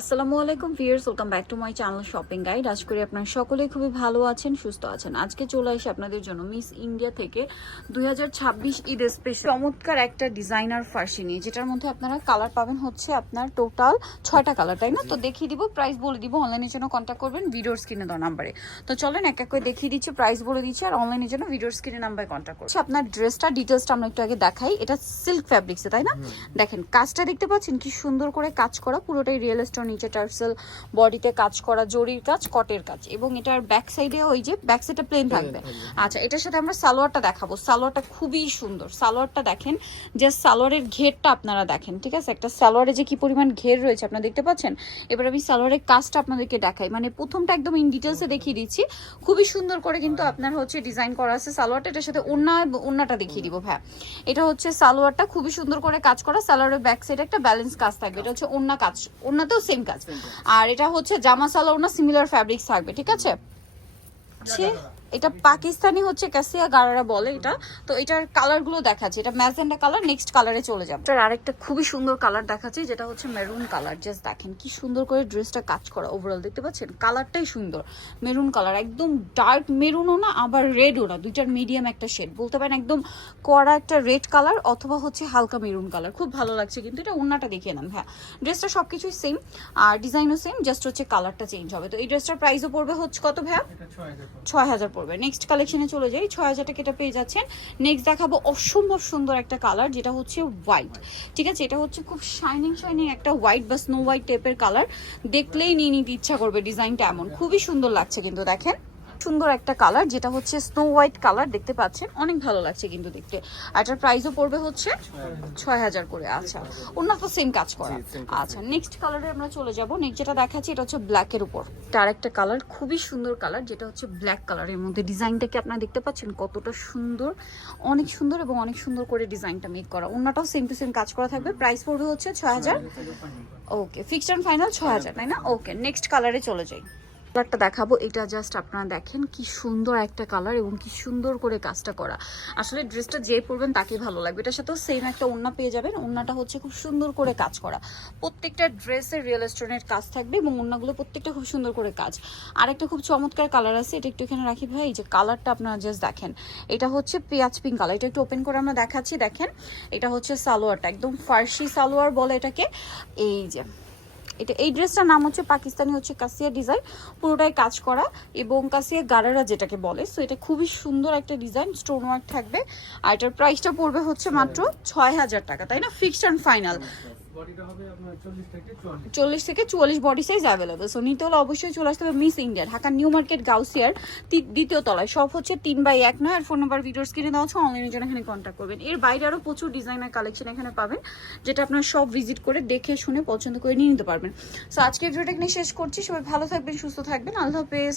আসসালামু আলাইকুম viewers welcome back to my channel shopping guide. আজ করি আপনারা সকলেই খুবই ভালো আছেন সুস্থ আছেন। আজকে চলে আসে আপনাদের জন্য মিস ইন্ডিয়া থেকে দুই ঈদ স্পেশাল চমৎকার একটা ডিজাইনার ফার্সি নিয়ে যেটার মধ্যে আপনারা কালার পাবেন হচ্ছে আপনার টোটাল ছয়টা কালার তাই না? তো দেখিয়ে দিব প্রাইস বলে দিব অনলাইনের জন্য কন্ট্যাক্ট করবেন ভিডিওর স্ক্রিনে দেওয়া নাম্বারে তো চলেন এক এক করে দেখিয়ে দিচ্ছি প্রাইস বলে দিচ্ছি আর অনলাইনের জন্য ভিডিওর স্ক্রিনে নাম্বারে কন্ট্যাক্ট করছি আপনার ড্রেসটা ডিটেলসটা আমরা একটু আগে দেখাই। এটা সিল্ক ফ্যাব্রিক্সে তাই না? দেখেন কাজটা দেখতে পাচ্ছেন কি সুন্দর করে কাজ করা পুরোটাই রিয়েল স্টোন নিচে টার্সেল বডিতে কাজ করা জরির কাজ কটের কাজ। এবং এটার ব্যাক সাইডে ওই যে ব্যাক সাইডটা প্লেন থাকবে। আচ্ছা এটার সাথে আমরা সালোয়ারটা দেখাবো। সালোয়ারটা খুবই সুন্দর। সালোয়ারটা দেখেন যে সালোয়ারের ঘেরটা আপনারা দেখেন ঠিক আছে? একটা সালোয়ারে যে কি পরিমাণ ঘের রয়েছে আপনারা দেখতে পাচ্ছেন? এবার আমি সালোয়ারের কাজটা আপনাদেরকে দেখাই। মানে প্রথমটা একদম ইন ডিটেলসে দেখিয়ে দিচ্ছি। খুবই সুন্দর করে কিন্তু আপনার হচ্ছে ডিজাইন করা আছে সালোয়ারটা। এটার সাথে ওন্না ওন্নাটা দেখিয়ে দিব হ্যাঁ এটা হচ্ছে সালোয়ারটা খুবই সুন্দর করে কাজ করা। সালোয়ারের ব্যাক সাইডে একটা ব্যালেন্স কাজ থাকবে। এটা হচ্ছে ওন্না কাজ। ওন্নাতেও সেম কাজ। আর এটা হচ্ছে জামা সালোয়ার না সিমিলার ফ্যাব্রিক্স থাকবে ঠিক আছে? এটা পাকিস্তানি হচ্ছে ক্যাসিয়া গারারা বলে এটা। তো এটার কালারগুলো দেখাচ্ছে। এটা ম্যাজেন্ডা কালার নেক্সট কালারে চলে যাবে। এটার আরেকটা খুবই সুন্দর কালার দেখাচ্ছে যেটা হচ্ছে মেরুন কালার জাস্ট দেখেন কি সুন্দর করে ড্রেসটা কাজ করা ওভারঅল দেখতে পাচ্ছেন? কালারটাই সুন্দর। মেরুন কালার একদম ডার্ক মেরুনও না আবার রেডও না। দুইটার মিডিয়াম একটা শেড বলতে পারেন একদম কড়া একটা রেড কালার অথবা হচ্ছে হালকা মেরুন কালার খুব ভালো লাগছে কিন্তু এটা ওন্নাটা দেখিয়ে নেন হ্যাঁ। ড্রেসটা সবকিছুই সেম আর ডিজাইনও সেম জাস্ট হচ্ছে কালারটা চেঞ্জ হবে। তো এই ড্রেসটার প্রাইসও পড়বে হচ্ছে কত ভাইয়া? ছয় হাজার পড়বে। নেক্সট কালেকশনে চলে যাই। ছয় হাজার টাকা এটা পেয়ে যাচ্ছেন। নেক্সট দেখাবো অসম্ভব সুন্দর একটা কালার যেটা হচ্ছে হোয়াইট ঠিক আছে? এটা হচ্ছে খুব শাইনিং শাইনিং একটা হোয়াইট বা স্নো হোয়াইট টাইপের কালার দেখলেই নিয়ে নিতে ইচ্ছা করবে ডিজাইনটা এমন। খুবই সুন্দর লাগছে কিন্তু, দেখেন। সুন্দর একটা কালার যেটা হচ্ছে স্নো হোয়াইট কালার দেখতে পাচ্ছেন? অনেক ভালো লাগছে কিন্তু দেখতে। আর এটার প্রাইসও পড়বে হচ্ছে ছয় হাজার করে আচ্ছা। অন্য তো সেম কাজ করা। আচ্ছা নেক্সট কালারে আমরা চলে যাব। নেক্সট যেটা দেখাচ্ছি এটা হচ্ছে ব্ল্যাকের উপর। তার একটা কালার খুবই সুন্দর কালার যেটা হচ্ছে ব্ল্যাক কালারের মধ্যে। ডিজাইনটাকে আপনারা দেখতে পাচ্ছেন? কতটা সুন্দর অনেক সুন্দর এবং অনেক সুন্দর করে ডিজাইনটা মেক করা। অন্যটাও সেম টু সেম কাজ করা থাকবে। প্রাইস পড়বে হচ্ছে ছয় হাজার। ওকে ফিক্সড অ্যান্ড ফাইনাল ছয় হাজার তাই না? ওকে নেক্সট কালারে চলে যাই। কালারটা দেখাবো, এটা জাস্ট আপনারা দেখেন কি সুন্দর একটা কালার এবং কি সুন্দর করে কাজটা করা। আসলে ড্রেসটা যে পরবেন তাকে ভালো লাগবে। এটার সাথেও সেম একটা ওন্না পেয়ে যাবেন। ওন্নাটা হচ্ছে খুব সুন্দর করে কাজ করা। প্রত্যেকটা ড্রেসের রিয়েল স্টোনের কাজ থাকবে এবং ওন্নাগুলো প্রত্যেকটা খুব সুন্দর করে কাজ। আর একটা খুব চমৎকার কালার আছে, এটা একটু এখানে রাখি ভাই যে কালারটা আপনারা জাস্ট দেখেন। এটা হচ্ছে পেঁয়াজ পিঙ্ক কালার এটা একটু ওপেন করে আমরা দেখাচ্ছি, দেখেন। এটা হচ্ছে সালোয়ারটা, একদম ফার্সি সালোয়ার বলে এটাকে। এই যে এটা এই ড্রেসটার নাম হচ্ছে পাকিস্তানি হচ্ছে কাসিয়া ডিজাইন। পুরোটাই কাজ করা এবং কাসিয়া গারারা যেটাকে বলে। সো এটা খুবই সুন্দর একটা ডিজাইন স্টোন ওয়ার্ক থাকবে। আর এটার প্রাইসটা পড়বে হচ্ছে মাত্র ছয় হাজার টাকা তাই না? ফিক্সড অ্যান্ড ফাইনাল চল্লিশ থেকে চুয়াল্লিশ। বডি সাইজ অ্যাভেলেবল সো নিতে হলে অবশ্যই চলে আসতে হবে Miss India Dhaka New Market গাউসিয়ার দ্বিতীয় তলায়। সব হচ্ছে তিন বাই এক নয়, আর ফোন নাম্বার ভিডিওর স্ক্রিনে দেওয়া হচ্ছে অনলাইনের জন্য এখানে কন্ট্যাক্ট করবেন। এর বাইরে আরও প্রচুর ডিজাইনার কালেকশন এখানে পাবেন, যেটা আপনার সব ভিজিট করে দেখে, শুনে, পছন্দ করে নিয়ে নিতে পারবেন। সো আজকের ভিডিওটা এখানে শেষ করছি। সবাই ভালো থাকবেন, সুস্থ থাকবেন। আল্লাহ হাফেজ।